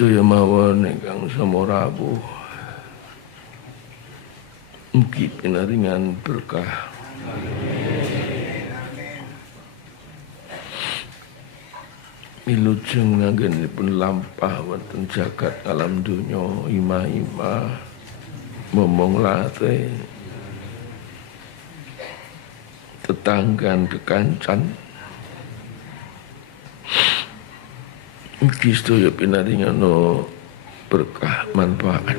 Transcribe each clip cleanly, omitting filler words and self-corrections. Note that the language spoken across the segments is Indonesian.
Sedaya mawon ingkang samarabu mugi pinaringan berkah. Wilujeng nganggenipun lampah wonten jagat alam donya imah-imah momong late tetanggan kekancan mugi sedaya pinaringana berkah manfaat.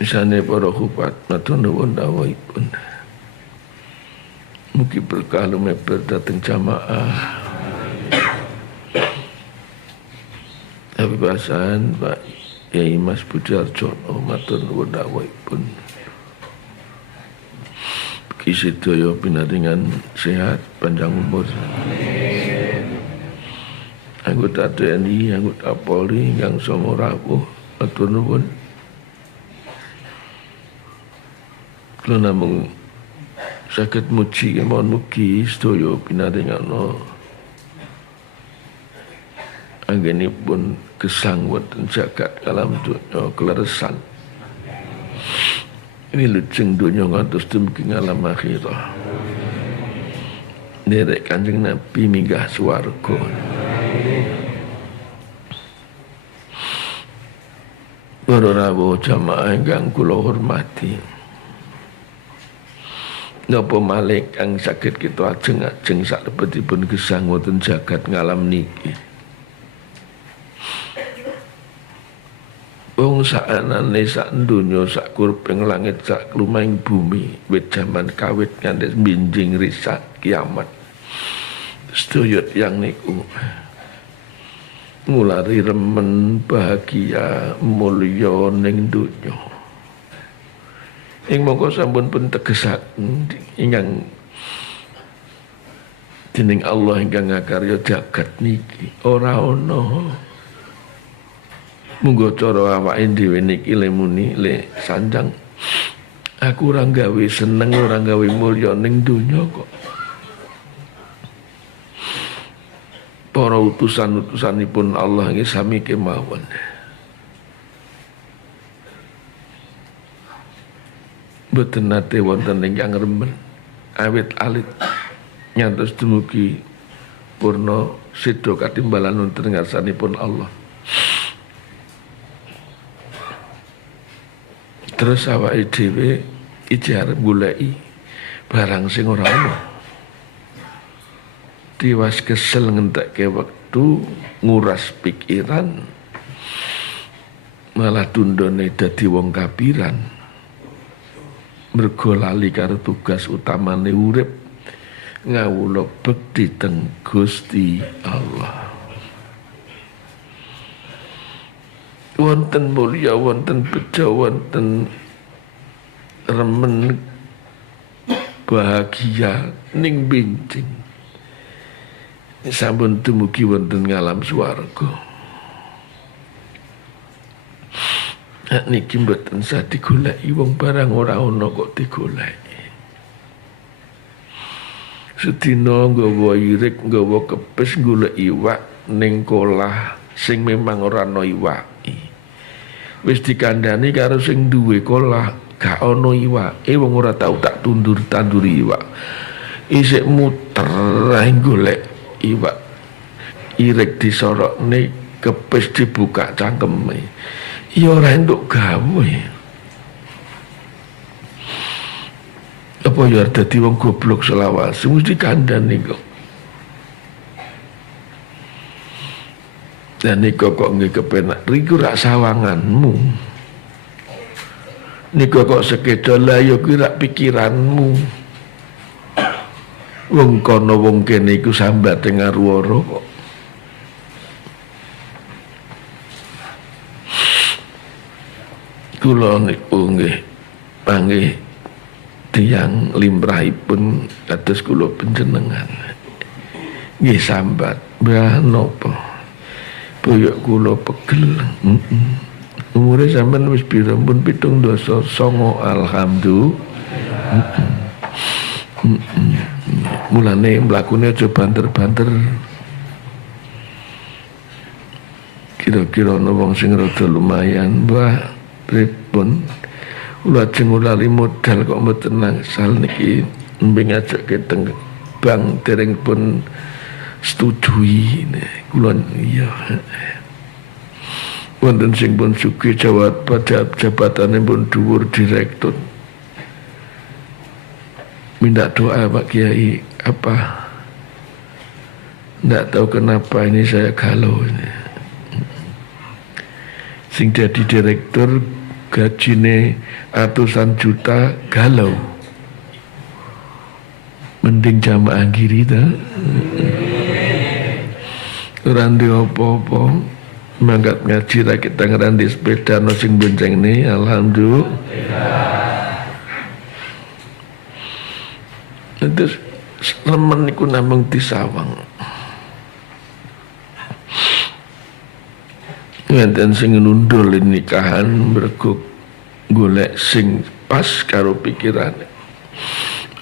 Misane para hubat matur nuwun dawuhipun. Mugi berkah lumeber dhateng jamaah. Habibasan Pak Yai Mas Budiarjono matur nuwun dawuhipun. Mugi sedaya pinaringan sehat panjang umur. Anggota TNI, anggota Polri ingkang sama rawuh matur nuwun. Kula namung saged muji kemawon mugi sedaya pinaringana anggenipun gesang wonten jagat alam donya kleresan. Wilujeng donya ngantos dumugi alam akhirah. Nderek Kanjeng Nabi minggah swarga. Para rawuh jamaah ingkang kula hormati. Napa malih kang saged kita ajeng-ajeng salebetipun gesang wonten jagat ngalam niki. Wong saanane sak donya sak kurping langit sak lumahing bumi wit jaman kawit nganti binjing risak kiamat. Sedaya tiyang niku ngulari remen bahagia mulya ning donya. Ing mongko sampun pun tegesaken ingkang dening Allah ingkang ngakarya jagat niki ora ana munggo cara awake dhewe niki le muni le sanjang aku ora gawe seneng ora gawe mulya ning donya kok. Para utusan-utusanipun Allah nggih sami kemawon. Boten nate wonten ingkang remen awit alit ngantos dumugi purna seda katimbalan wonten ngarsanipun Allah. Terus awake dhewe iki arep goleki barang sing ora ana. Tiwas kesel ngentekke wektu nguras pikiran malah tundone dadi wong kapiran. Mergo lali karo tugas utamane urip ngawula bekti teng Gusti Allah. Wonten mulya wonten beja wonten remen bahagia ning bincing sampun dumugi wonten ngalam swarga. Niki mboten sah digoleki wong barang ora ana kok digoleki. Sedina nggawa irik, nggawa kepes golek iwak ning kolah sing memang ora ana iwaki. Wis dikandhani karo sing duwe kolah, gak ana iwake, wong ora tau tak tanduri iwak. Isik muter ae golek iwak. Irik disorokne, kepes dibuka cangkeme. Ya ora entuk gawe. Apa ya dadi wong goblok selawase mesti kandhani kok. Dan niku kok nggih kepenak riku rak sawanganmu. Niku kok sekedar lah ya kuwi rak pikiranmu. Wong kono wong kene iku sambate ngaruwara kok. Kula niku nggih panggih tiyang limrahipun kados kula panjenengan. Nggih sambat, "Mbah napa? Boyok kula pegel." Umure sampean wis pira? Pun 79, alhamdulillah. Mulane mlakune aja banter-banter, kira-kira ana wong sing rada lumayan, Mbah, pripun? Kula ajeng ngulali modal kok mboten nangsal niki mbing ngajakke teng bank dereng pun setujui kula iya. Wonten sing pun sugih pada jabatane pun dhuwur direktur. Minta doa Pak Kiai, apa? Nggak tahu kenapa ini saya galau ini. Sing jadi direktur gajine ratusan juta galau. Mending jamaah kiri ta. Ora ndek apa-apa. Mangkat ngaji ra kita ngrandi sepeda no sing bonceng ni, alhamdulillah. Terus remen niku namung disawang. Ngenten sing nundul nikahan mergo golek sing pas karo pikirane.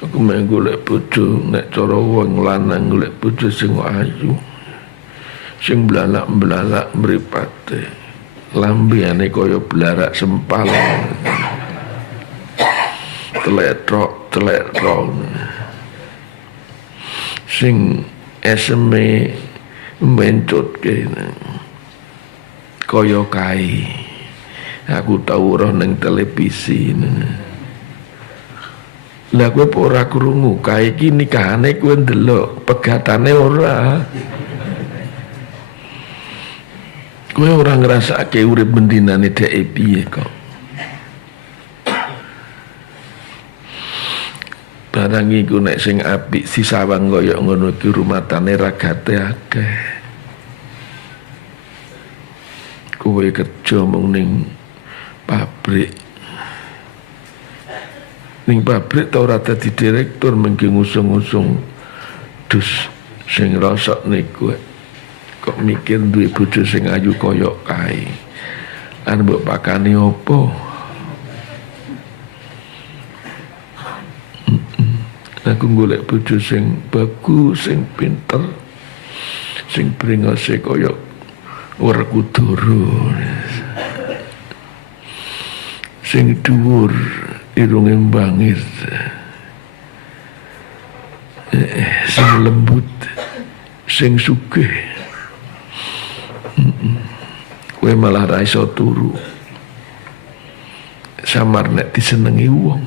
Aku meh golek bojo nek cara wong lanang golek bojo sing ayu. Sing blalak-blalak mripate. Lambeane kaya blarak sempal. Teletrok. Sing eseme mencut kene. Kaya kae. Aku tau roh ning televisi. Lah kowe ora krungu kae iki nikahane kowe ndelok, pegatane ora. Kowe ora ngrasake urip bendinane dhek piye kok. Barang iku nek sing apik sisawang kaya ngono iki rumatane ragate akeh. Kowe kerja mung ning pabrik. Ning pabrik ta ora dadi direktur mengki ngusung-usung dus sing rosok niku. Kok mikir duwe bojo sing ayu kaya kae. Lan mbok pakani apa? Aku golek bojo sing bagus, sing pinter, sing bringose kaya Werkudara. Sing dhuwur irunge mbangir. Sing lembut, sing sugih. Kowe malah ra iso turu. Samar nek disenengi wong.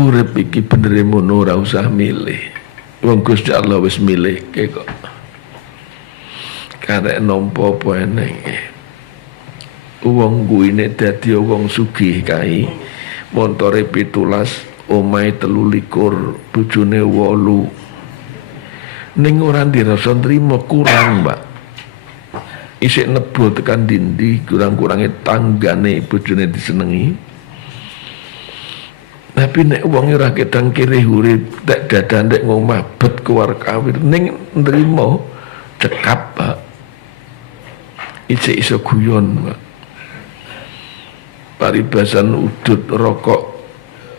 Urip iki bener mono ora usah milih. Wong Gusti Allah wis milihke kok. Karek nampa apa eneng. Wong kuwi dadi wong sugih kae. Montore 17, omahe 23, bojone 8. Ning ora dirasa nrimo kurang, Mbak. Isik nebo tekan dindi, kurang-kurange tanggane bojone disenengi. Tapi nek wong ora kedang kiri urip, tek dadan nek ngomah bet keluar kawir ning nrimo cekap, Pak. Isik iso guyon, Pak. Paribasan udut rokok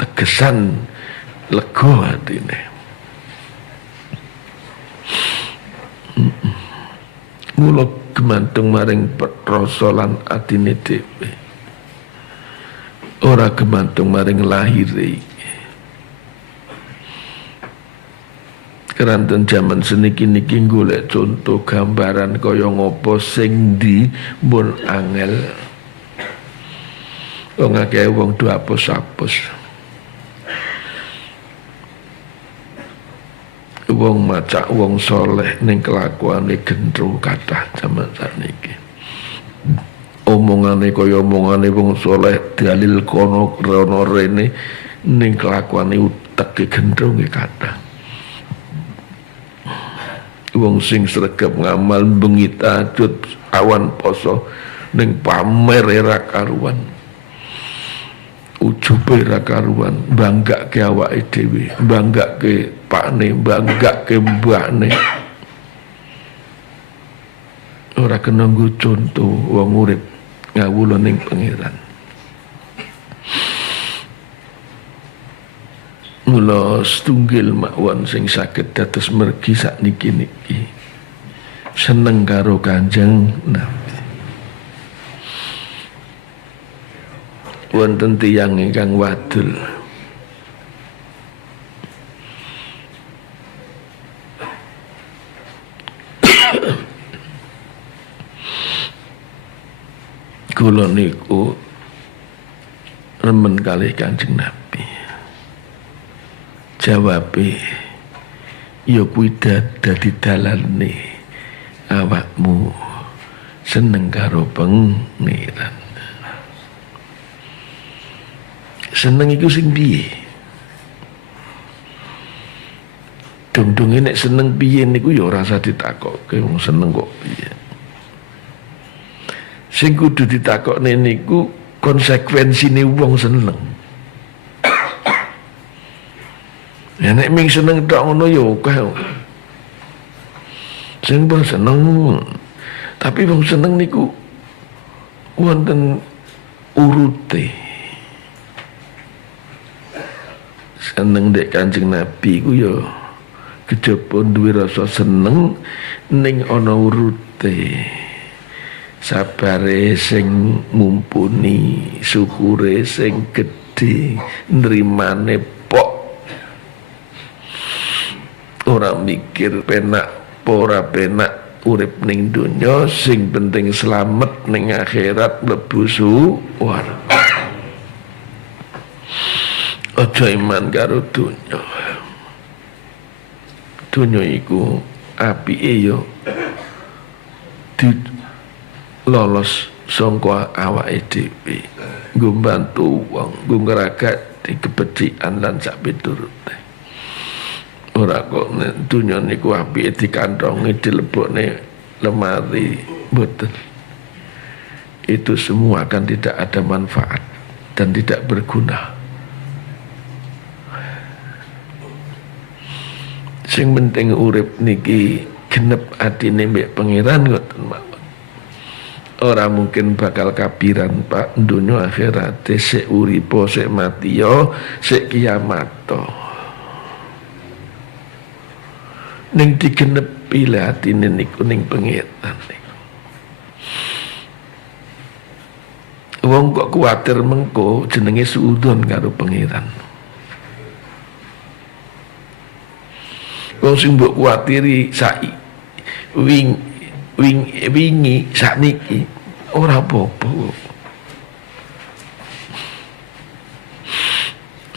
tegesan lega atine. Mula gemantung maring rasa lan atine dhewe. Ora gemantung maring lahire. Keranten jaman seniki niki golek contoh gambaran kaya ngopo sing ndi mbon angel. Wong akeh wong do apus-apus. Wong macak wong soleh ning kelakuane gendro kathah jaman sakniki. Omongane kaya omongane wong soleh dalil kono rono rene ning kelakuane uteke gendro nggih kathah. Wong sing sregep ngamal bengi tahajud awan poso ning pamer ra karuan. Ujube ra karuan, banggake awake dhewe, banggake pakne, banggake mbahne. Ora kena nggo contoh wong urip ngawula ning pangeran. Mula setunggil mawon sing saged dados mergi sakniki-niki seneng karo Kanjeng Nabi. Wonten tiyang ingkang wadul kula niku remen kalih Kanjeng Nabi. Jawabe ya kuwi dadi dalane awakmu seneng karo pengiran. Seneng iku sing piye? Dong-donge nek seneng piye niku ya ora usah ditakokke, wong seneng kok piye. Sing kudu ditakokne niku konsekuensine wong seneng. Ya nek ming seneng tok ngono ya akeh. Sing wong seneng, tapi wong seneng niku wonten urute. Seneng dek Kanjeng Nabi ku ya kejaba duwe rasa seneng ning ana urute. Sabare sing mumpuni, syukure sing gedhe, nrimane pok. Ora mikir penak ora penak urip ning donya, sing penting slamet ning akhirat mlebu swarga. Aja iman karo donya. Donya iku apike yo lolos sangka awake dhewe, nggo bantu wong, nggo ngragati kebecikan lan sak piturute. Ora kok dunya niku apike dikantongi dilebokne lemari, mboten. Itu semua akan tidak ada manfaat dan tidak berguna. Sing penting urip niki genep atine mbek pangeran ngoten mawon. Ora mungkin bakal kapiran Pak dunya akhirat, sik uripo sik mati yo sik kiamat to. Ning digenepi le atine niku ning pangeran niku. Wong kok kuwatir mengko jenenge suudon karo pangeran. Wong sing mbok kuwatiri wingi sakniki ora apa-apa.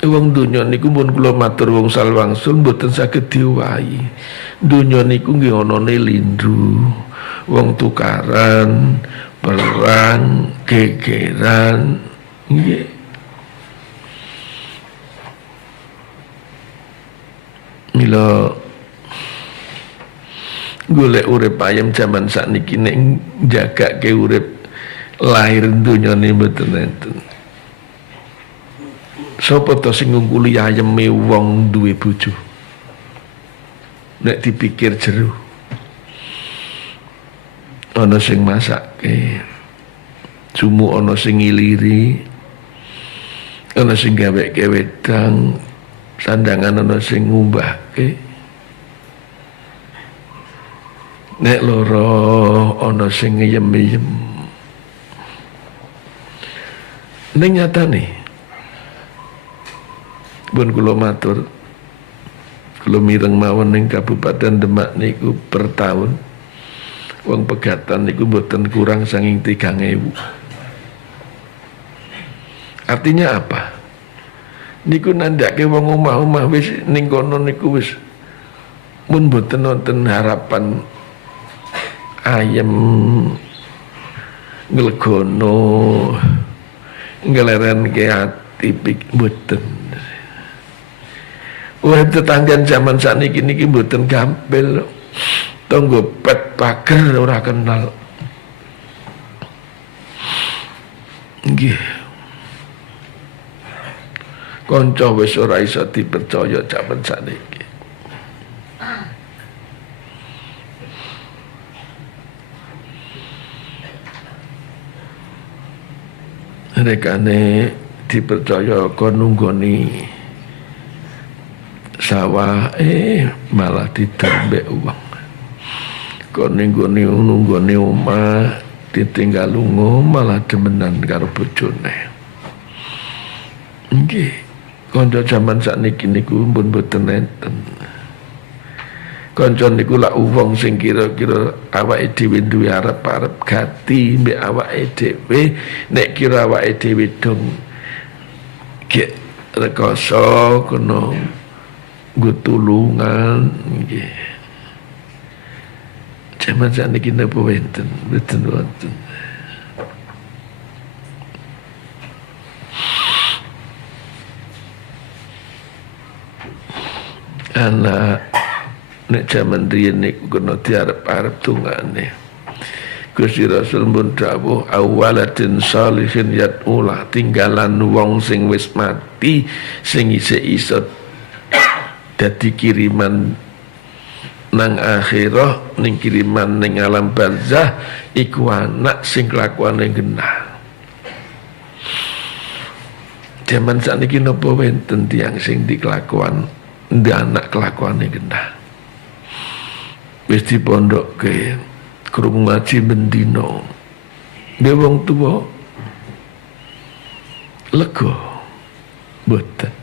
Wong donya niku mun kula matur wong salwangsul mboten saged diwahi. Donya niku nggih anane lindru, wong tukaran, perang, gegeran, nggih. Mila golek urip ayem jaman sakniki nek njagake urip lahir dunyane mboten enten. Sapa to sing ngungkuli ayeme wong duwe bojo? Nek dipikir jero. Ana sing masake, sumu ana sing ngiliri, ana sing gaweke wedang, sandangan ana sing ngumbahke. Nek loro ana sing ngeyem-eyem. Ning nyatane pun kula matur, kula mireng mawon ning Kabupaten Demak niku per tahun wong pegatan niku mboten kurang saking 3.000. Artinya apa? Niku nandhake wong omah-omah wis ning kono niku wis mun mboten wonten harapan ayem nglegono ngeleren ke ati mboten. Urip tetanggan zaman sakniki niki mboten gampil. Tonggo pet pager ora kenal. Nggih. Kanca wis ora iso dipercaya zaman sakniki. Rekane dipercaya kon nunggoni sawah malah ditermbek uang. Kok nunggone omah ditinggal lunga malah demenan karo bojone. Nggih, kanca jaman sakniki niku pun boten enten. Kanca niku lak wong sing kira-kira awake dhewe duwe arep-arep gati mbek awake dhewe, nek kira awake dhewe dong gek rekoso kono nggo tulungan nggih. Jaman sakniki napa wonten, boten wonten. Anak nek jaman riyen niku kena diarep-arep tungane. Gusti Rasul pun dawuh awaladin salihin yat'ulah, tinggalan wong sing wis mati sing isih iso dadi kiriman nang akhirah, ning kiriman ning alam barzah iku anak sing kelakuane genah. Jaman sakniki napa wonten tiyang sing dikelakuan ndek anak kelakuane genah. Wis dipondokke krungu ngaji bendina. Dhe wong tuwa lega boten.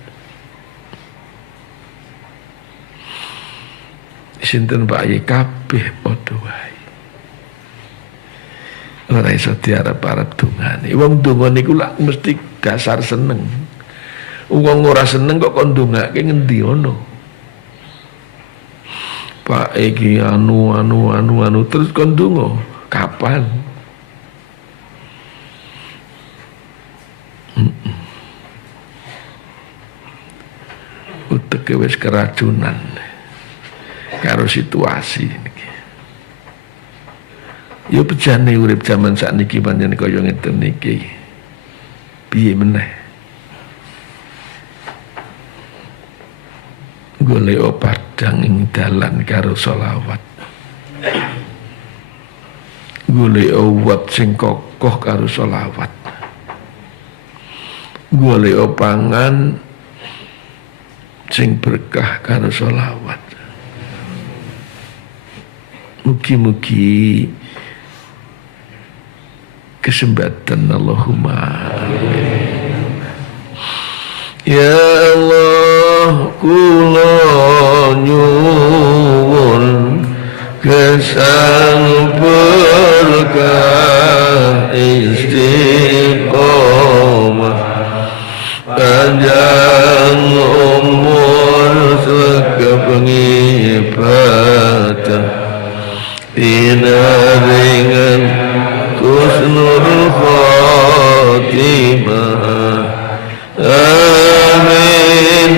Sinten bayi kabeh padha wae. Ora iso diarep-arep dongane. Wong donga niku lak mesti dasar seneng. Wong ora seneng kok kon ndongake ngendi ono. Pak iki anu terus kon ndonga kapan? Uteke wis keracunan karo situasi niki. Yo bejane urip jaman sakniki pancen kaya ngeten niki. Piye meneh? Golek padang ing dalan karo selawat. Golek uwat sing kokoh karo selawat. Golek pangan sing berkah karo selawat. Mugi-mugi kesempatan Allahumma ya Allah kula nyuwun kesan berkah istiqomah panjang umur sekepengibatan pinaringan husnul khotimah amin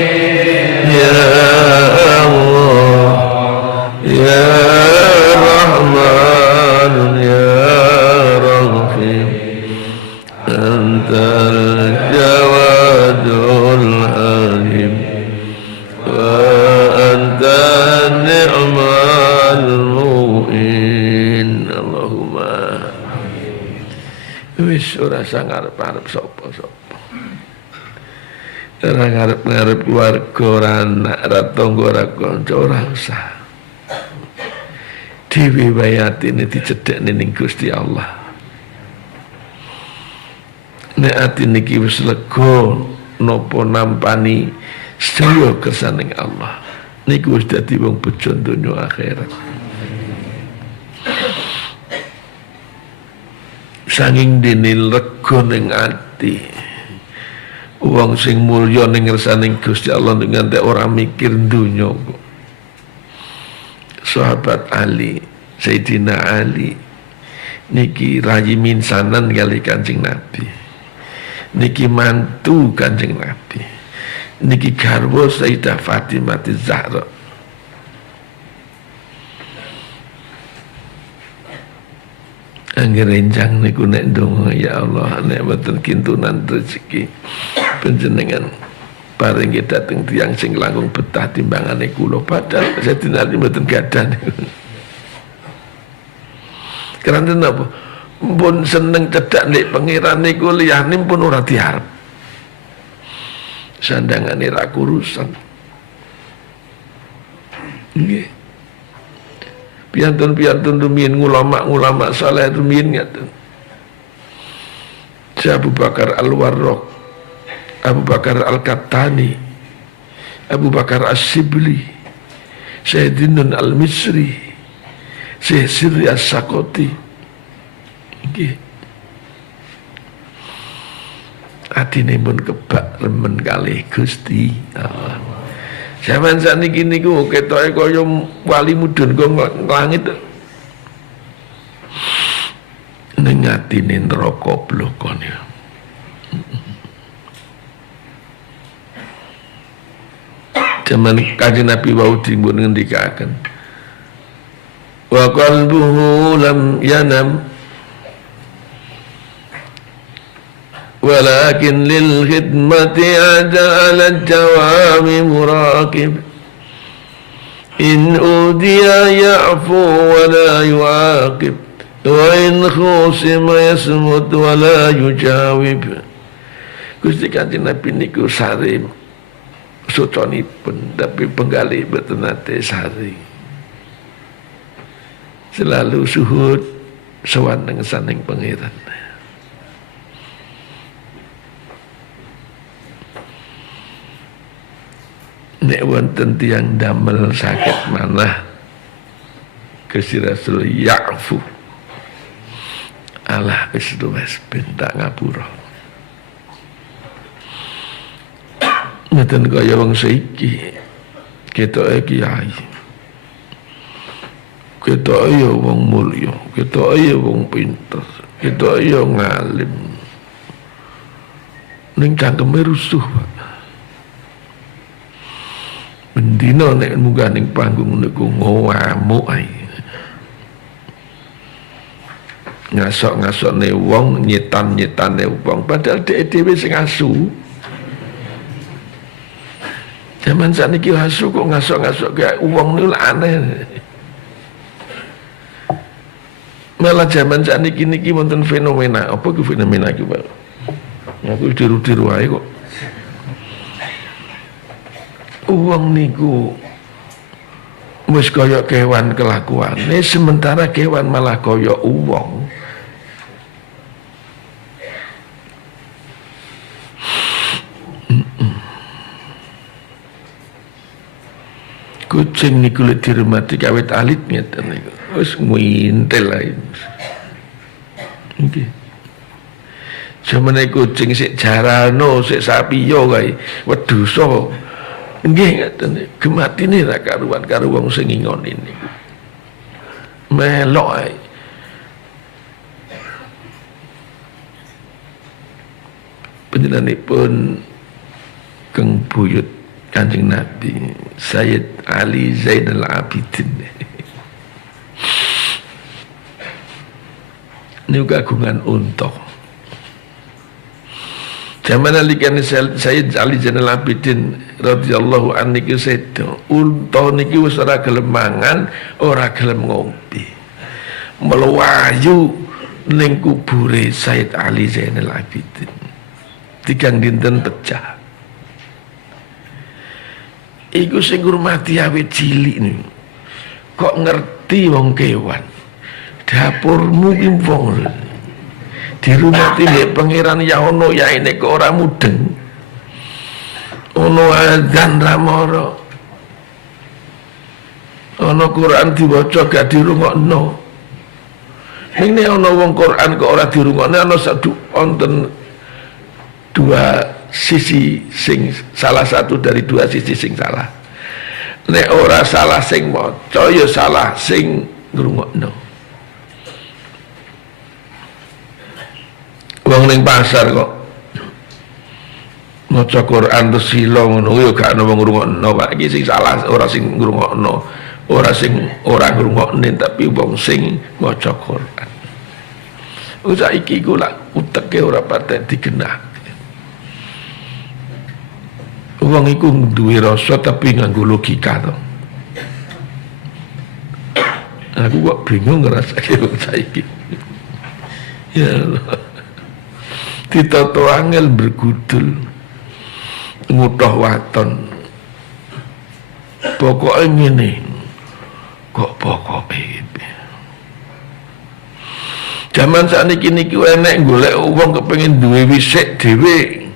ya Allah ya Rahman ya Rahim antal jawadul halim wa anta ni'mal mu'in. Allahumma wis ora sangarep-arep sapa-sapa. Ora ngarep-ngarep keluarga, ora anak, ora tangga, ora kanca, ora usah. Dhewe wae atine dicedhekne ning Gusti Allah. Nek ati niki wis lega napa nampani sedaya kersaning Allah, niku wis dadi wong bejo donya akhirat. Sanging dene lega ning ati wong sing mulya ning ngersaning Gusti Allah nganti ora mikir donya kok. Sahabat Ali, Sayyidina Ali niki rayi minsanan kali Kanjeng Nabi. Niki mantu Kanjeng Nabi. Niki garwa Sayyidah Fatimah Zahra. Angger enjang niku nek ndonga ya Allah nek mboten kintunan rezeki panjenengan paringi dhateng tiyang sing langkung betah timbangane kula padahal Sayyidina Ali mboten gadah niku. Karena napa? Pun seneng cedhak nek pangeran niku liyane pun ora diarep. Sandangane ra kurusan. Nggih. Piantun-piantun rumiyin ulama-ulama saleh rumiyin ngaten. Abu Bakar Al-Warraq, Abu Bakar Al-Kattani, Abu Bakar As-Sibli, Sayyidinun Al-Misri, Syekh Sirri As-Sakoti. Nggih. Atine pun kebak remen kalih Gusti Allah. Zaman sakniki niku ketoke kaya wali mudhun kok langit. Ning atine neraka blokone. Zaman Kanjeng Nabi wau dipun ngendikaken. Wa qalbuhu lam yanam walakin lil khidmati ajal jawami muraqib in udiya ya'fu wa la yuaqib wa in khusima yasmut wa la yujawib. Gusti Kanjeng Nabi niku sare suconipun tapi penggali boten nate sare. Selalu suhud sowan ing saning pangeran. Nek wonten tiyang damel sakit manah Gusti Rasul ya'fu. Allah wis ben tak ngapura. Mboten kaya wong saiki. Ketoke kiai. Ketoke ya wong mulya, ketoke ya wong pinter, ketoke ya ngalim. Ning cangkeme rusuh, Pak. Bendina nek munggah ning panggung niku ngamuk ae. Ngasok-ngasokne wong, nyetan-nyetane wong padahal dhek dhewe sing asu. Zaman sakniki asu kok ngasok-ngasok kayak wong niku aneh. Malah zaman sakniki niki wonten fenomena. Apa ku fenomena iki, Pak? Aku diru-diru ae kok. Uang niku wis kaya kewan kelakuane, sementara kewan malah kaya uang. Kucing niku lek diremati kawit alit ngeten niku. Wis nguintel ae. Nggih. Jamane kucing sik jarano, sik sapi yo kae wedoso. Nggih ngaten gematine ra karuan karo wong sing ngingoni niku. Melok ae. Panjenenganipun keng buyut Kanjeng Nabi Sayyid Ali Zainal Abidin. Niku kagungan unta. Zaman alikane Sayyid Ali Zainal Abidin radhiyallahu anhu niku sedo, unta niki wis ora gelem mangan, ora gelem ngombe. Melayu ning kubure Sayyid Ali Zainal Abidin. Tigang dinten pecah. Iku sing ngurmati awit cilik niku. Kok ngerti wong kewan. Dapurmu ki wong. Dirumati nek pangeran ya ono ya ini kok ora mudeng. Ono adzan ra mara. Ono Quran diwaca gak dirungokno. Ning nek ono wong Quran kok ora dirungokne ana wonten dua sisi sing salah satu dari dua sisi sing salah. Nek ora salah sing maca ya salah sing ngrungokno. Wong ning pasar kok maca Quran terus sila ngono ya gak ana wong ngrungokno, Pak. Iki sing salah ora sing ngrungokno, ora sing ora ngrungokne tapi wong sing maca Quran. Saiki iku lak uteke ora patek digenah. Wong iku duwe rasa tapi nganggo logika to. Aku kok bingung ngrasake wong saiki. Ya Allah. Ditoto angel bergudul ngutoh waton. Pokoknya ngene, kok pokoke. Zaman sakniki niki enek golek wong kepengin duwe wisik dhewe.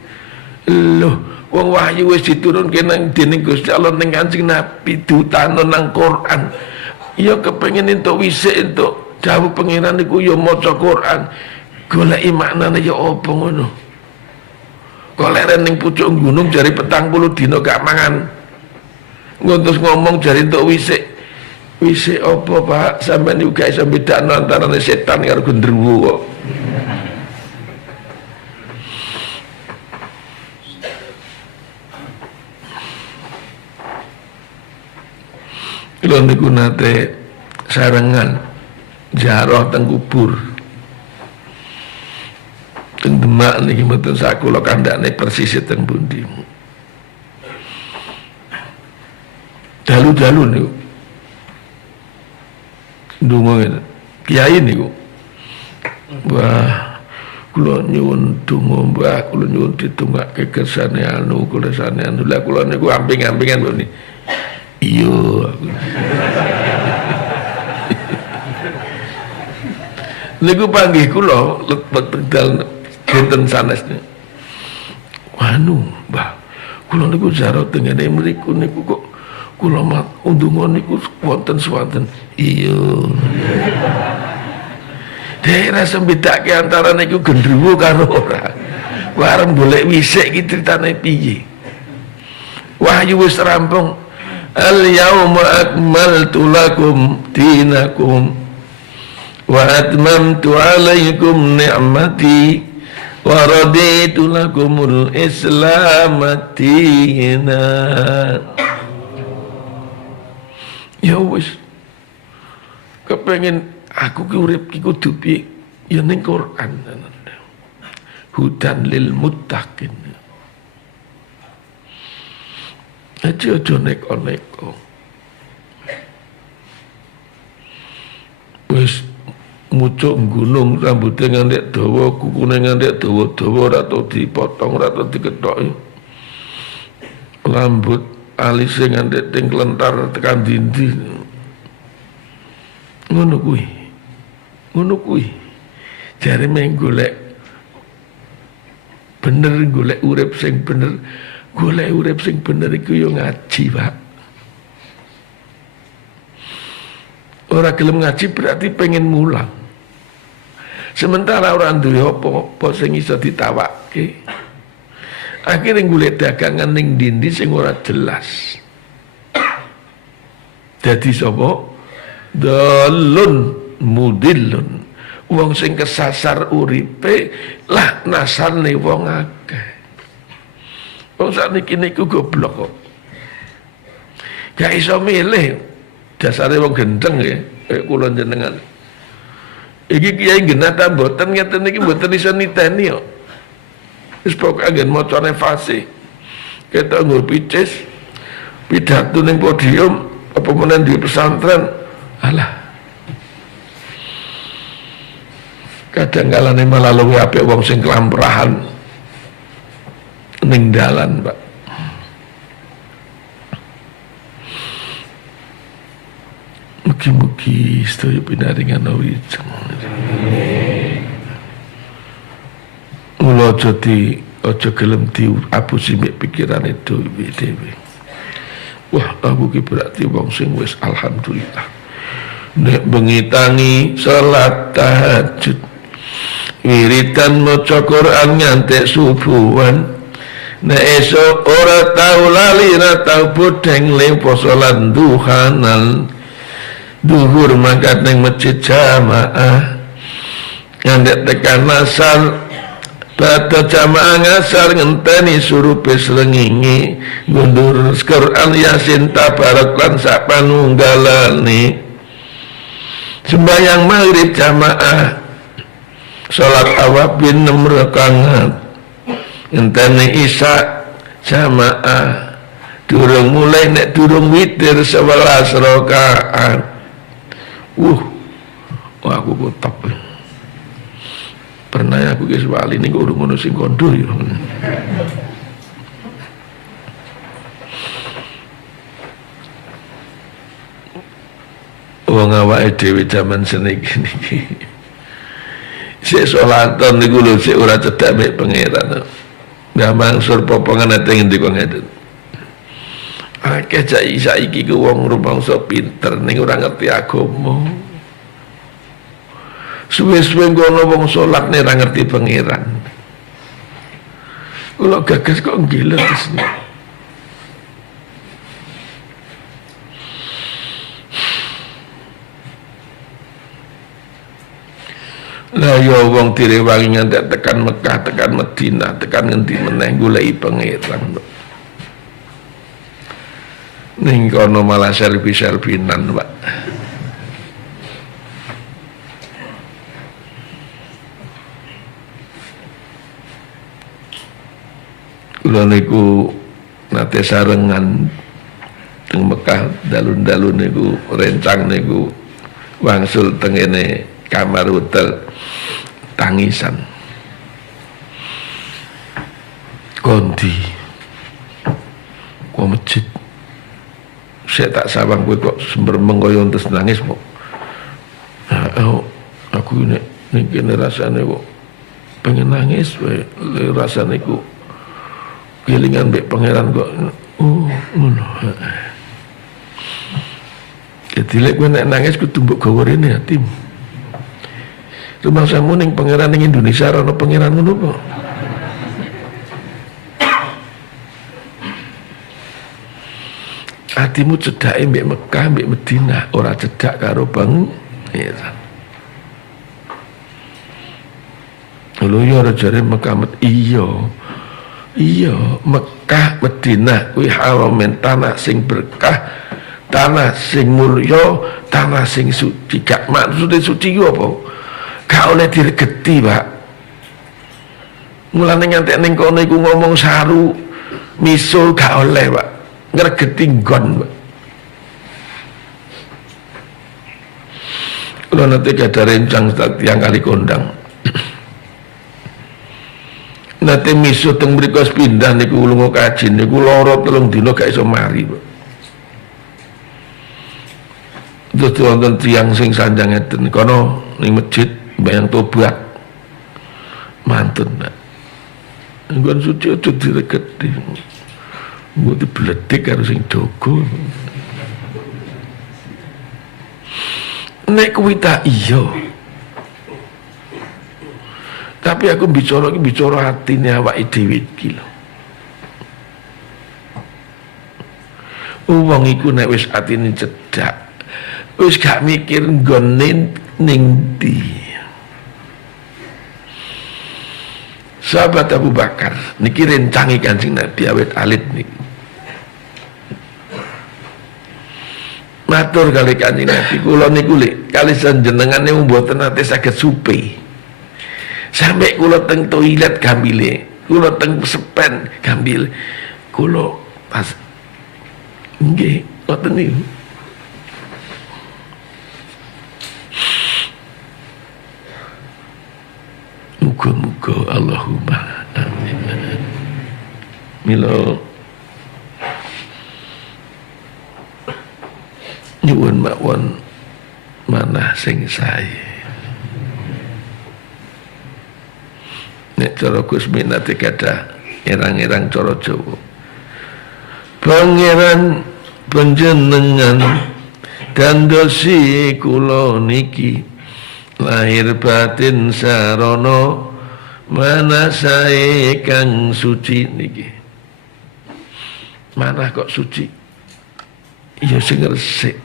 Lho, wong wahyu wis diturunke nang dening Gusti Allah ning Kanjeng Nabi diutano nang Quran. Ya kepengin entuk wisik entuk dawuh pangeran niku ya maca Quran. Goleki maknane ya apa ngono. Kok leren ning pucuk gunung jari 40 dina gak mangan. Nguntus ngomong jari entuk wisik. Wisik apa, Pak? Sampeyan juga iso bedakno antarane setan karo genderuwo kok. Kula niku nate sarengan ziarah teng kubur. Teng Demak niki mboten sakula kandhane persis teng pundi. Dalu-dalu niku. Ndonga ngene. Kiai niku. Wah, kula nyuwun donga, Mbah, kula nyuwun ditungake kersane anu, kersane anu. Lah kula niku amping-ampingan lho niki. Iya. Niku panggih kula wekdal dinten sanes. Wanu, Mbah. Kula niku ziarah tengene mriku niku kok kula undunga niku wonten swanten. Iya. Daerah sembedake antara niku gendruwo karo ora. Wareng golek wisik iki critane piye? Wahyu wis rampung. Al-yawma akmaltu lakum dinakum wa atmamtu alaikum ni'mati wa raditu lakumul Islam dinan. Ya wis kepengin aku ki urip ki kudu piye ya ning Quran. Hudan lil muttaqin. Aja neko-neko. Wis mucuk gunung rambute ngantek dawa, kukune ngantek dawa-dawa ora tau dipotong, ora tau dikethok. Rambut alise ngantek ting klentar tekan dindi. Ngono kuwi. Ngono kuwi. Jare meng golek bener, golek urip sing bener. Golek urip sing bener iku yo ngaji, Pak. Ora gelem ngaji berarti pengen mulang. Sementara orang duwe apa-apa sing iso ditawakke. Akhire golek dagangan ning ndi sing ora jelas. Dadi sapa? Dalun mudillun. Wong sing kesasar uripe lah nasane wong akeh. Wong sakniki niku goblok kok. Gak iso milih. Dasare wong gendeng ya, kayak kula jenengan. Iki kiai genah mboten ngeten niki mboten iso niteni kok. Wis pokoke anggen macane fasih. Ketok nggo picis pidato ning podium apa meneh di pesantren. Alah. Kadang kalane malah luwih apik wong sing kelamprahan ning dalan, Pak. Mugi-mugi sedaya pinaringan wijeng. Mula aja gelem diapusi mek pikirane dhewe. Wah, aku ki berarti wong sing wis alhamdulillah. Nek bengi tangi salat tahajud, wiridan maca Quran ngantek subuhan. Nek esuk ora tau lali, ora tau bodeng le poso lan duhanan. Duhur mangkat ning masjid jamaah. Ngantek tekan asar, pada jamaah ngasar ngenteni surupe srengenge ngundur Quran Yasin tabarak lan sak panunggalane. Sembahyang maghrib jamaah, salat awabin 6 rakaat. Ngenteni isya jamaah, durung mulai nek durung witir 11 rakaat. Aku kok top. Pernah aku ki wali niku urung ngono sing kondo ya. wong awake dhewe jaman seniki niki sik salatan niku lho sik ora cedhak mek pangeran. Nggak mangsur popongan ate ngendi kok ngeten. Akeh saiki ku wong rumangsa pinter ning ora ngerti agama. Suwe-suwe ngono wong salat nek ora ngerti pangeran. Kula gagas kok ngiler sini. Lah ya wong direwangi ngantek tekan Mekah, tekan Madinah, tekan ngendi meneh goleki pangeran. Ning kono malah selfie-selfinan, Pak. Kula niku nate sarengan teng Mekah dalu-dalu niku rencang niku wangsul tengene kamar hotel tangisan kondi kok masjid saya tak sawang gue kok sembermeng kaya terus nangis kok. Aku ini rasanya kok pengen nangis rasanya kok kelingan mbek pangeran kok ngono. Jadi lek gue nangis ku tumbuk gawe rene hatimu. Rumah samu ning pangeran ning Indonesia ana pangeran ngono kok. Hatimu cedake mbek Mekah mbek Madinah, ora cedak karo pangeran. Lho ya ora jare Mekah iya Mekah Madinah kuwi haramen tanah sing berkah, tanah sing mulya, tanah sing suci. Gak maksude suci ku apa? Gak oleh diregeti, Pak. Mulane ngantek ning kono iku ngomong saru misul gak oleh, Pak. Ngregeti nggon, Pak. Kula nanti ada rencang tiang kali kondang. Nanti misul teng mriku pindah niku lunga kaji niku lara 3 dina gak iso mari, Pak. Terus wonten tiang sing sanjang ngeten kono ning masjid bayang tobat mantun, Pak. Nggon suci aja diregeti. Gue dibledek karo sing dogo. Nek kuwi tak iya. Tapi aku bicara hatine awake dhewe iki lho. Wong iku nek wis atine cedhak, wis gak mikir nggone ning ndi. Sahabat Abu Bakar niki rencangi Kanjeng Nabi awet alit niki. Matur kali Kanjeng Nabi, kula niku lek kali jenengane mboten nate saged supe. Sampai kula teng toilet gambile, kula teng sepen gambil, kula pas nggih ngoten niku. Muga-muga Allahumma amin. Milo nyuwun mawon manah sing sae. Nek cara Gus minate gadah erang-erang cara Jawa. Pangeran panjenengan dandosi kula niki lahir batin sarana mana sae kang suci niki. Mana kok suci? Iya sing resik.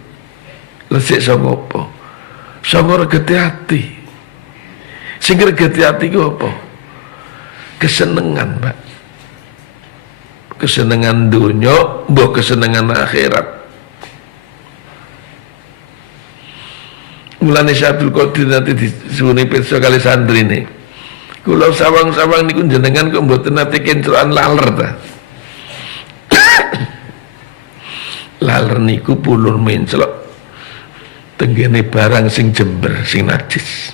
Resik saka apa? Saka regeti ati. Sing regeti ati ku apa? Kesenengan, Pak. Kesenengan dunya, mbok kesenengan akhirat. Mulane Abdul Qadir nanti disuwuni pirsa kali santri nih. Kula sawang-sawang niku jenengan kok mboten nate kenceran laler ta. Laler niku pulur menclok tenggene barang sing jember sing najis.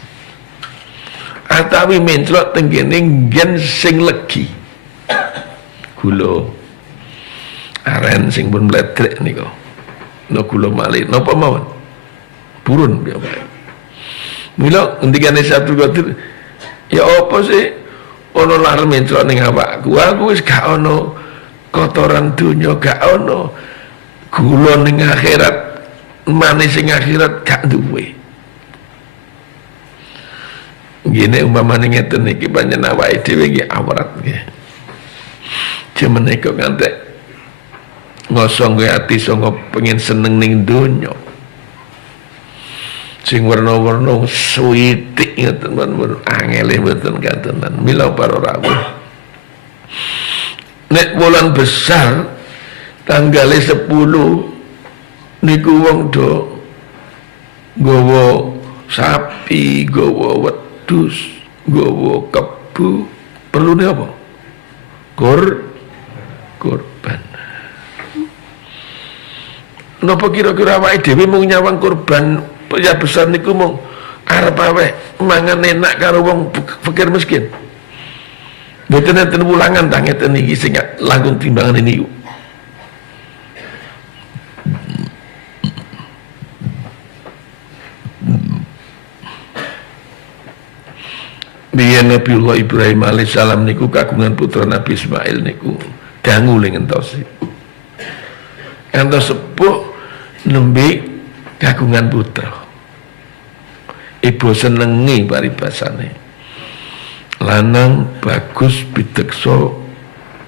Atawi menclok tenggene nggen sing legi. Gula aren sing pun mledrek niku. No gula malih napa mawon? purun ya Pak. Mila ngendikane Abdul Qadir, ya apa sih ono lar mencro ning awakku. Aku wis gak ono kotoran dunya, gak ono gula ning akhirat, manis ning akhirat gak duwe. Gini umpamane ngeten iki pancen awake dhewe iki awrat nggih. Jemen kok ngantek ngosong ati sanga pengen seneng ning donya. Sing warna-warna suwitik ngeten men angele mboten katenan. Mila para rawuh. Nek bulan besar tanggal 10 niku wong do nggawa sapi, nggawa wedhus, nggawa kebu, perlune apa? Korban. Napa kira-kira awake dhewe mung nyawang korban ya besar niku mung arep awake mangan enak karo wong fakir miskin. Mboten enten wulangan ta ngeten iki sing langkung timbangan niku. Biyen Nabiullah Ibrahim alaihissalam niku kagungan putra Nabi Ismail niku dangu ling entosi. Entos sepuh nembe kagungan putra. Ibu senengi paribasane. Lanang bagus bideksa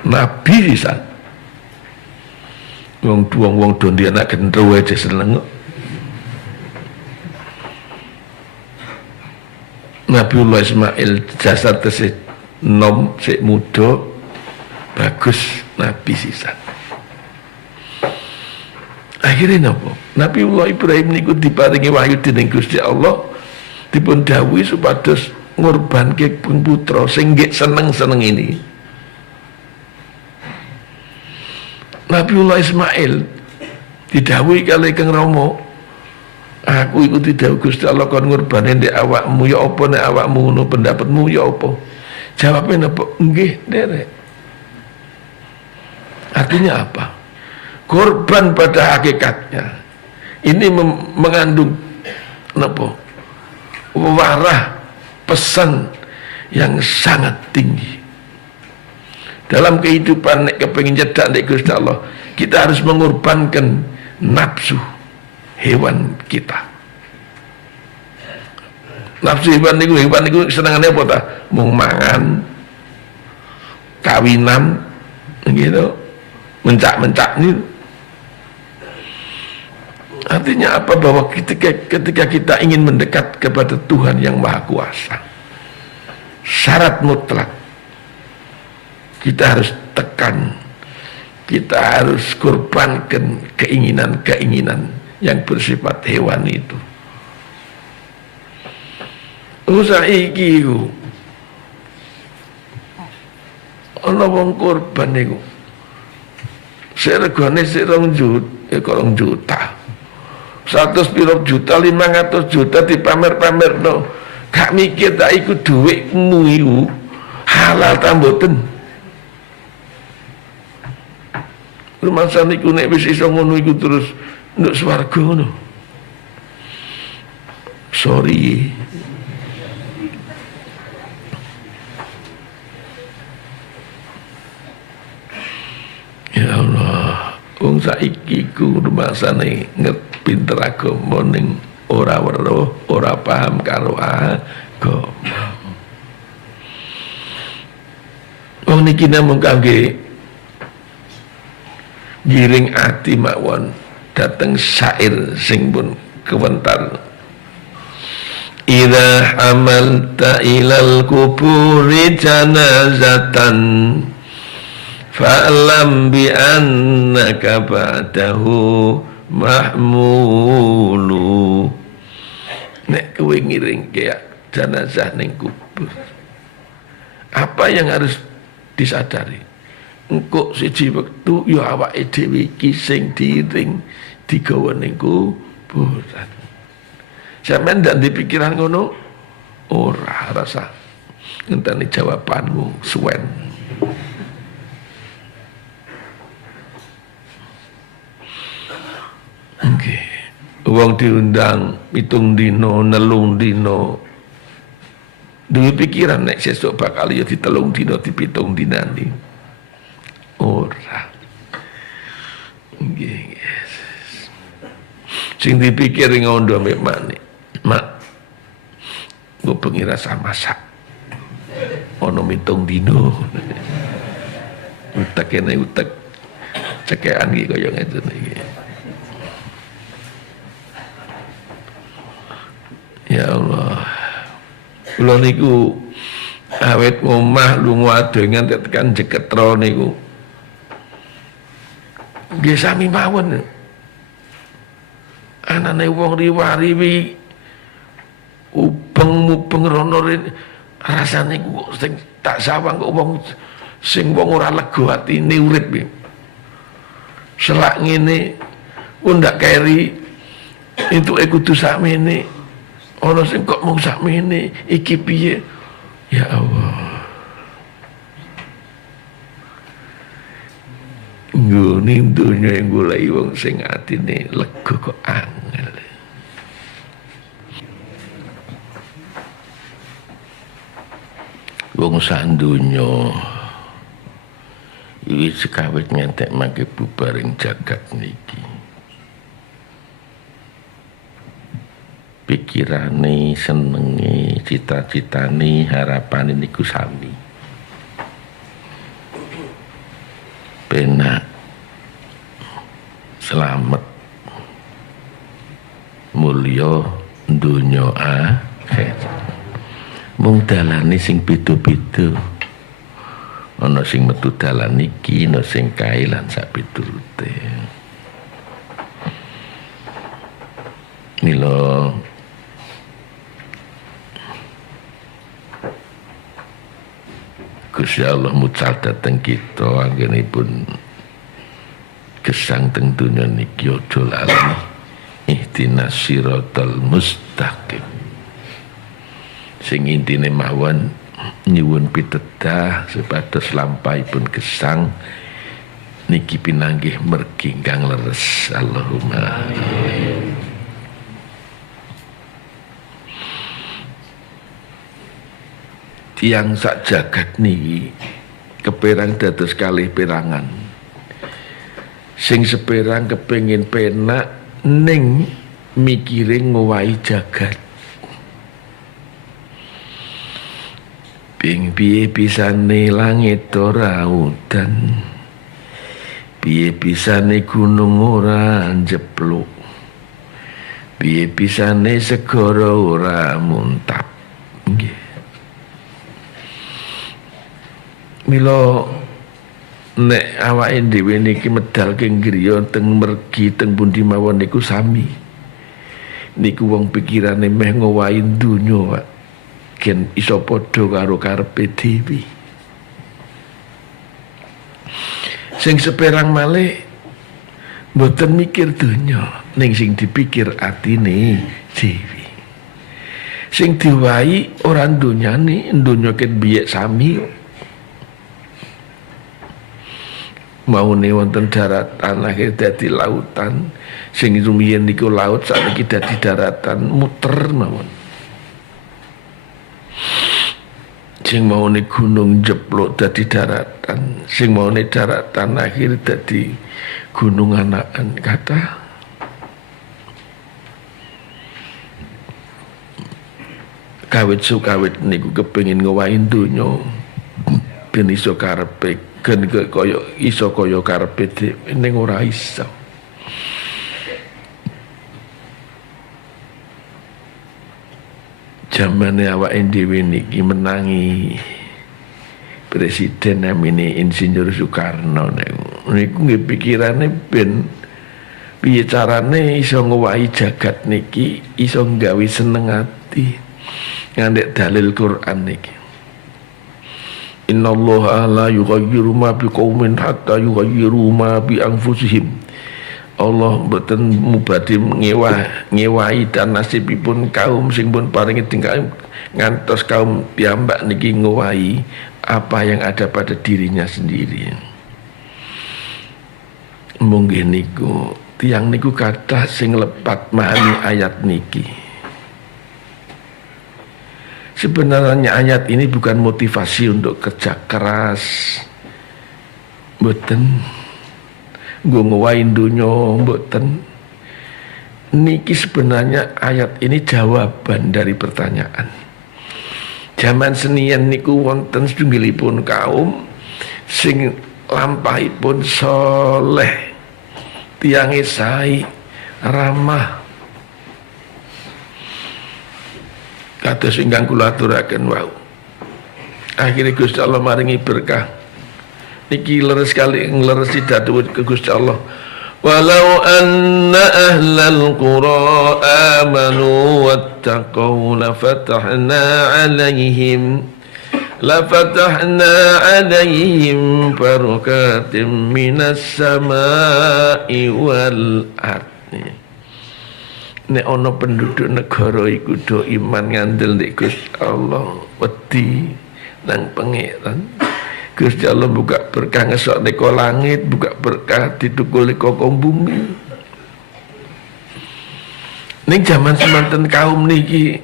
nabi sisan. Wong do ndi anak gendro aja seneng. Nabiullah Ismail jasad tesih nom sik muda bagus nabi sisan. Akhirnya napa? Nabiullah Ibrahim niku diparingi wahyu dening Gusti Allah dipun dawuhi supados ngorbanke putra sing nggih seneng-seneng ini. Nabiullah Ismail didhawuhi kali Kang Rama, aku iku didhawuhi Gusti Allah kon ngorbane ndek awakmu, ya apa nek awakmu ngono pendapatmu ya apa? Jawabnya napa? Nggih, Derek. Artinya apa? Korban pada hakikatnya ini mengandung napa? Warah pesan yang sangat tinggi. Dalam kehidupan nek kepengin cedak nek Gusti Allah, kita harus mengorbankan nafsu hewan kita. Nafsu hewan niku senengane apa ta? Mung mangan, kawinan, gitu, mencak-mencak niku. Artinya apa? Bahwa ketika kita ingin mendekat kepada Tuhan yang Maha Kuasa, syarat mutlak kita harus tekan, kita harus korbankan keinginan-keinginan yang bersifat hewan itu. Saiki iku ana wong korban niku regane sik 2 juta. 100 piro juta, 500 juta dipamer-pamerno. Gak mikir tak iku dhuwitmu iku halal ta mboten. Rumangsa niku nek wis iso ngono iku terus nduk swarga ngono. Sorry. Ya Allah, wong saiki ku rumangsane pinter agama ning ora weruh, ora paham karo agama. Wong niki namung kangge giring ati mawon dateng syair sing pun kewentar. Idza amalta ilal kuburi janazatan fa'lam bi annaka ba'dahu mahmulu. Nek kowe ngiringke jenazah ning kubur, apa yang harus disadari? Engko siji wektu ya awake dhewe iki sing diiring digawa ning kuburan. Sampeyan ndak dipikiran ngono? Ora rasa. Ngenteni jawabanmu suwen. Oke. Wong diundang pitung dino, nelung dino. Duwe pikiran nek sesuk bakal ya ditelung dino, dipitung dinani. Ora. Nggih. Sing dipikir ngondo mek mane. Mak. Gue bengi rasa masak. Ono pitung dino. Utek kene utek. Cekean iki kaya ngeten iki. Ya Allah. Kula niku awet ngomah lunga adengan tekan jeketro niku. Nggih sami mawon. Anane wong riwari ubeng-ubeng rono rasane ku sing tak sawang kok wong sing wong ora lega atine urip iki. Selak ngene ku ndak keri entuke kudu sakmene. Ana sing kok mung sakmene iki piye? Ya Allah. Nggone donya golek wong sing atine lega kok angel. Wong sak donya iki sekawit ngentek mangke bubaring jagat niki. Pikirane, senenge, cita-citane, harapane niku sami. Penak, selamat, mulya, donya akhir. Mung dalane sing beda-beda. Ana sing metu dalan iki, ana sing kae lan sak piturute. Mila Gusti Allah mucal dateng kita anggenipun gesang teng dunya niki aja lali ihdinas siratal mustaqim. Sing intine mawon nyuwun pitedah supados lampahipun gesang niki pinanggih mergi ingkang leres. Allahumma amin. Tiang sak jagat niki keperang dados kalih perangan. Sing seperang kepengin penak ning mikiring ngowahi jagat. Ping piye bisane langit ora udan. Piye bisane gunung ora jeblok. Piye bisane segara ora muntap. Nggih. Mila nek awake dhewe niki medal keng griya teng mergi teng pundi mawon niku sami. Niku wong pikirane meh ngowahi donya Pak. Gen iso padha karo karepe dhewe. Sing seperang malih mboten mikir donya, ning sing dipikir atine dhewe. Sing diwahi ora donyane, donya ket biyek sami. Maune wonten daratan akhir dadi lautan, sing rumiyin niku laut sakniki dadi daratan muter mawon. Sing maune gunung jeblok dadi daratan, sing maune daratan akhir dadi gunung anakan kata. Kawit sukawit niku kepengin ngowahi donya ben iso karepe gen kaya iso kaya karepe dhewe ning ora iso. Jamane awake dhewe niki menangi Presiden namine Insinyur Soekarno niku nggih pikirane ben piye carane iso ngowahi jagat niki, iso nggawe seneng ati ngandhek dalil Quran niki. Innallaha la yughayyiru ma biqaumin hatta yughayyiru ma bi anfusihim. Allah mboten mubadi ngewahi dan nasibipun kaum sing pun paringi tingkah ngantos kaum piyambak niki ngowahi apa yang ada pada dirinya sendiri. Mungkin niku tiang niku kathah sing lepat mahami ayat niki. Sebenarnya ayat ini bukan motivasi untuk kerja keras, mboten. Nggo ngowain donya, mboten. Niki sebenarnya ayat ini jawaban dari pertanyaan. Zaman senian niku wonten setunggalipun kaum sing lampahipun soleh, tiange sae, ramah. Kados ingkang kula aturaken wau. Akhire Gusti Allah maringi berkah. Niki leres kali ngleresi dawuh ke Gusti Allah. Walau anna ahlal qura amanu wattaqau lafatahna alaihim barakatim minas samai wal ardi. Nek ana penduduk negara iku do iman ngandel nek Gusti Allah, wedi nang pangeran. Gusti Allah buka berkah ngesok neka langit, buka berkah ditukul neka bumi. Ning jaman semanten kaum niki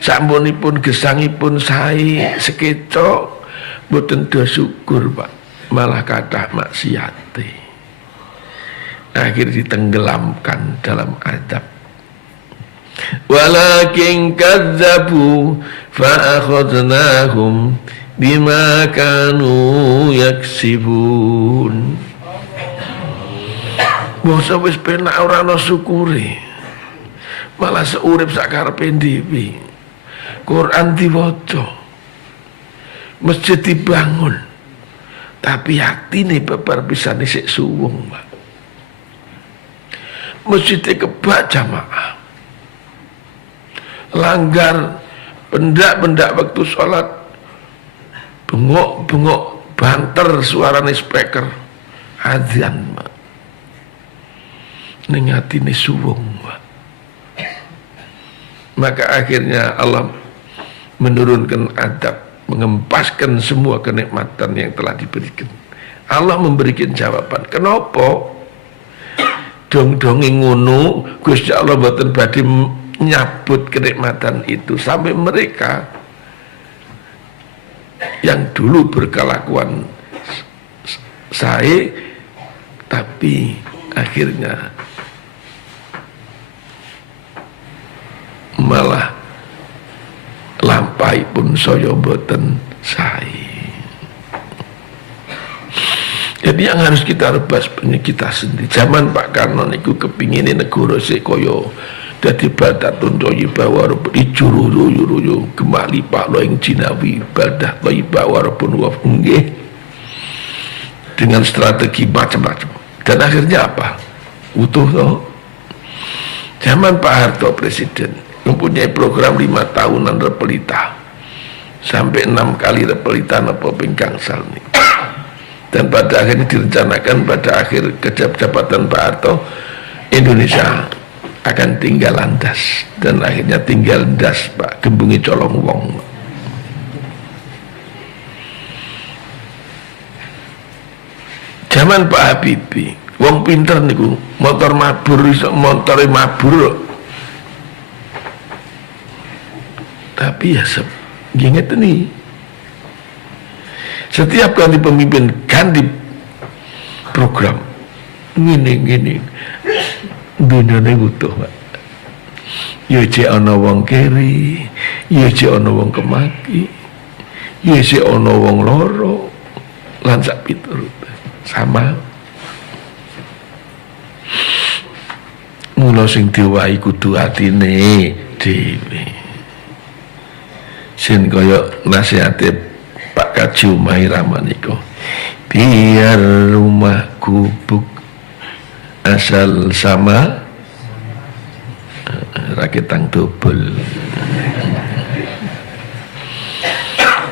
sampunipun gesangipun sae sekecok mboten do syukur, Pak. Malah kathah maksiate. Akhir ditenggelamkan dalam azab. Walakin kadzabu fa akhadnahum bima kanu yaksibun. Bangsa wis penak ora ana syukure. Malah seurip sakarepe dhewe. Quran diwaca. Masjid dibangun. Tapi hatine babar pisane sik suwung, Pak. Masjid kebak jamaah. Langgar pendak-pendak waktu sholat, bengok-bengok banter suarane speaker azan, Pak. Ning atine suwung, Pak. Maka akhirnya Allah menurunkan adab, mengempaskan semua kenikmatan yang telah diberikan. Allah memberikan jawaban. Kenapa? Dong-dongi ngono Gusti Allah mboten badhe nyabut kenikmatan itu sampai mereka yang dulu berkelakuan sae tapi akhirnya malah lampai pun saya mboten sae. Jadi yang harus kita rebas punya kita sendiri. Zaman Pak Karno niku kepingin negara sik kaya dadi baldatun thayyibah warabun ijuru kembali Pak lo yang Cinawi baldah thayyibah warabun wa nggih dengan strategi macam-macam. Dan akhirnya apa? Utuh toh. Zaman Pak Harto presiden mempunyai program 5 tahunan repelita sampai 6 kali repelita napa pinggangsal nih. Dan pada akhirnya direncanakan pada akhir kejabatan Pak Harto Indonesia akan tinggal landas dan akhirnya tinggal das, Pak, gembungi colong wong. Zaman Pak Habibie, wong pinter niku, motor mabur iso motore mabur. Tapi ya inget nih. Setiap kali pemimpin ganti program ngene dunyane utuh, Pak. Ya cek ana wong keri, ya cek ana wong kemaki, ya cek ana wong loro lan sak piturut. Sama. Mula sing diwahi kudu atine dhewe. Sing kaya nasihate Pak Kaju Mahirama niku. Biar rumah gubuk asal sama rakitang double.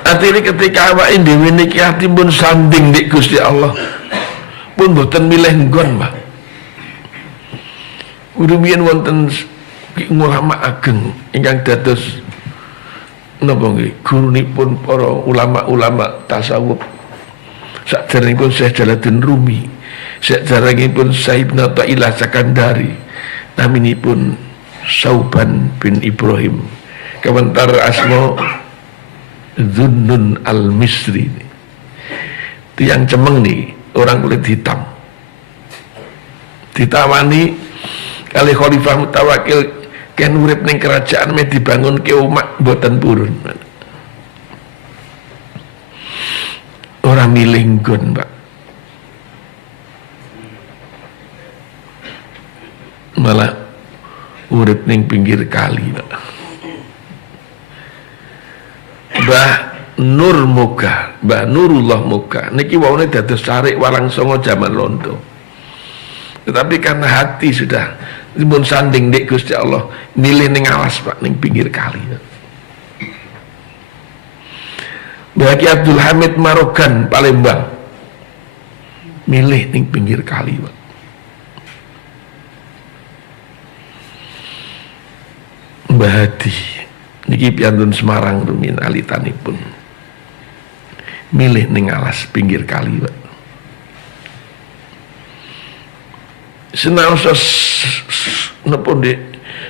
Artinya ketika awak dhewe niki ati pun sanding dik Gusti Allah pun boten milih nggon, Pak. Rumiyin wonten ulama ageng ingkang dados napa nggih gurunipun para ulama-ulama tasawuf. Sakderengipun Syekh Jalaluddin Rumi Sajarahipun Sa'ib Natailah Sakandari, naminipun Sauban bin Ibrahim, kawentar asma Zunnun al-Misri. Tiang cemeng nih, orang kulit hitam, ditawani kali Khalifah Mutawakil ken urip ning kerajaan me dibangun ke umat boten purun. Orang milih nggon, Pak. Malah urip ning pinggir kali, Pak. Mbah Nur Moga, Mbah Nurullah Moga niki waune dados sarik Walang Songo zaman londo. Tetapi karena hati sudah dipun sanding nek Gusti Allah, milih ning alas, Pak, ning pinggir kali. Mbah Ki Abdul Hamid Marogan Palembang milih ning pinggir kali, Pak. Mbah Hadi niki piantun Semarang rumin alitanipun milih ning alas pinggir kali, Pak. Senaosa napa Dik,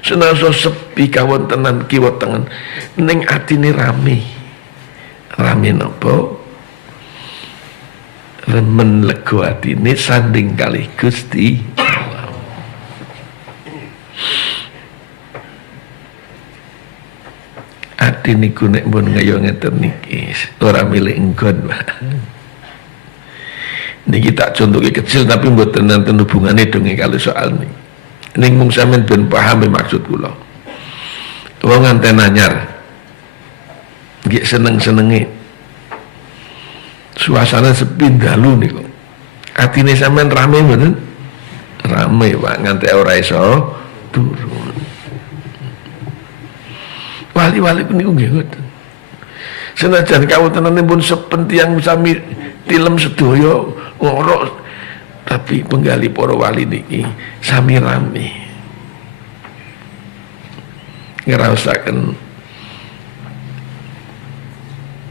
senaosa sepi kawontenan kiwa tengen ning atine rame. Rame napa? Remen lega atine sanding kalih Gusti Allah. Ati niku nek mbon ngaya ngeten niki ora milih enggon, Pak. Niki tak contohke kecil tapi mboten nenten hubungane donge kali soal niki. Ning mung sampean ben paham maksud kula. Wong anten anyar nggih seneng-senenge suasana sepi dalu niku. Atine sampean rame mboten? Rame, Pak, nganti ora iso turun. Wali-wali niku nggih ngoten. Senajan kawontenane pun sepentiang sami tilem sedaya ngorok, tapi penggali para wali niki sami rame ngraosaken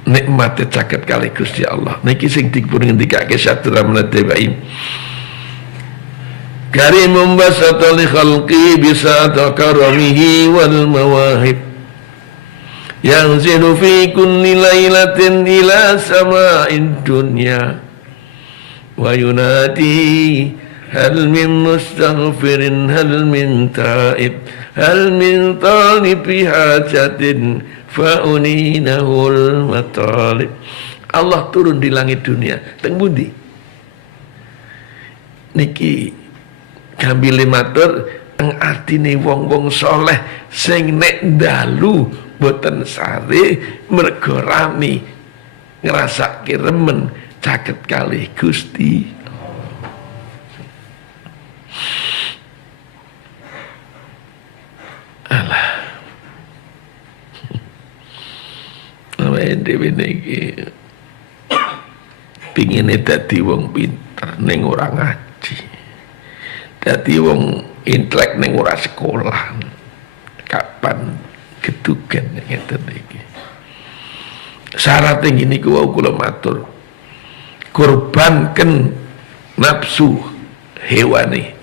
nikmate caket kali Gusti Allah. Niki sing dipun ngendikake Satur Rahman Dewi, Karimum basata li khalqi bisata karamihi wal mawahib, yanzilu fi kulli lailatin ila sama'id dunya wa yunadi hal min mustaghfirin hal min taib hal min talibi hajatin fa'uninahul matalib. Allah turun di langit dunia teng pundi niki gambile matur teng atine wong-wong soleh sing nek dalu boten sare mergo rame ngrasake remen caket kalih Gusti. Alah. Awake dhewe niki pingine dadi wong pinter ning ora ngaji. Dadi wong intelek ning ora sekolah. Kapan kedugan ngeten iki. Syarat ngene iku wau kula matur. Korbankan nafsu hewani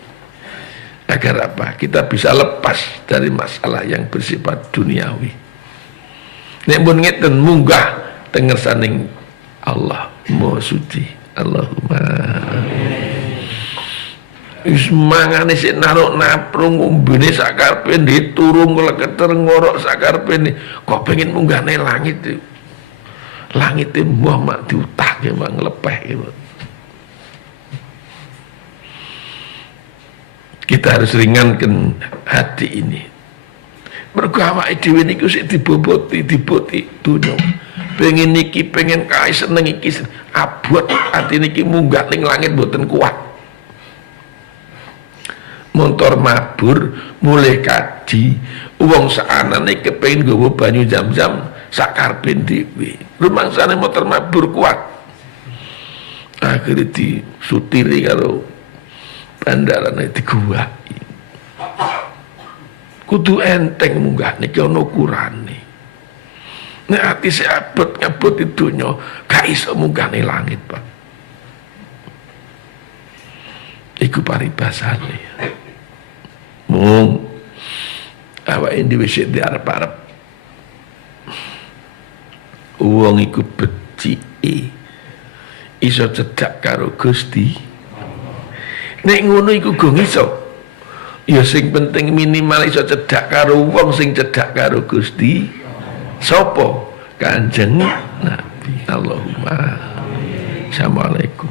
agar apa? Kita bisa lepas dari masalah yang bersifat duniawi. Nek pun ngeten munggah teng ngersaning Allah Maha Suci. Allahumma wis mangane sik naruk naprung umbene sakarepe diturung kleketer ngorok sakarepe kok pengen munggahne langit itu. Langit itu mak diutake mak nglepeh gitu. Kita harus ringankan hati ini. Mergo awake dhewe niku sik diboboti dunya. Pengen niki, pengen kae seneng iki abot ati niki munggah ning langit mboten kuat. Montor mabur mulai kaji wong saanane kepengin nggawa banyu Zam-Zam sakarepe dhewe. Rumangsane motor mabur kuat. Akhire disutiri karo bandarane diguwaki. Kudu enteng munggah niki ana ukurane. Nek ati sik abot ngabot di donya gak iso munggah ning langit, Pak. Iku paribasane. Mung awake dhewe sik diarep-arep. Wong iku becike iso cedhak karo Gusti. Nek ngono iku go iso. Ya sing penting minimal iso cedhak karo wong sing cedhak karo Gusti. Sapa? Kanjeng Nabi. Allahumma. Assalamualaikum.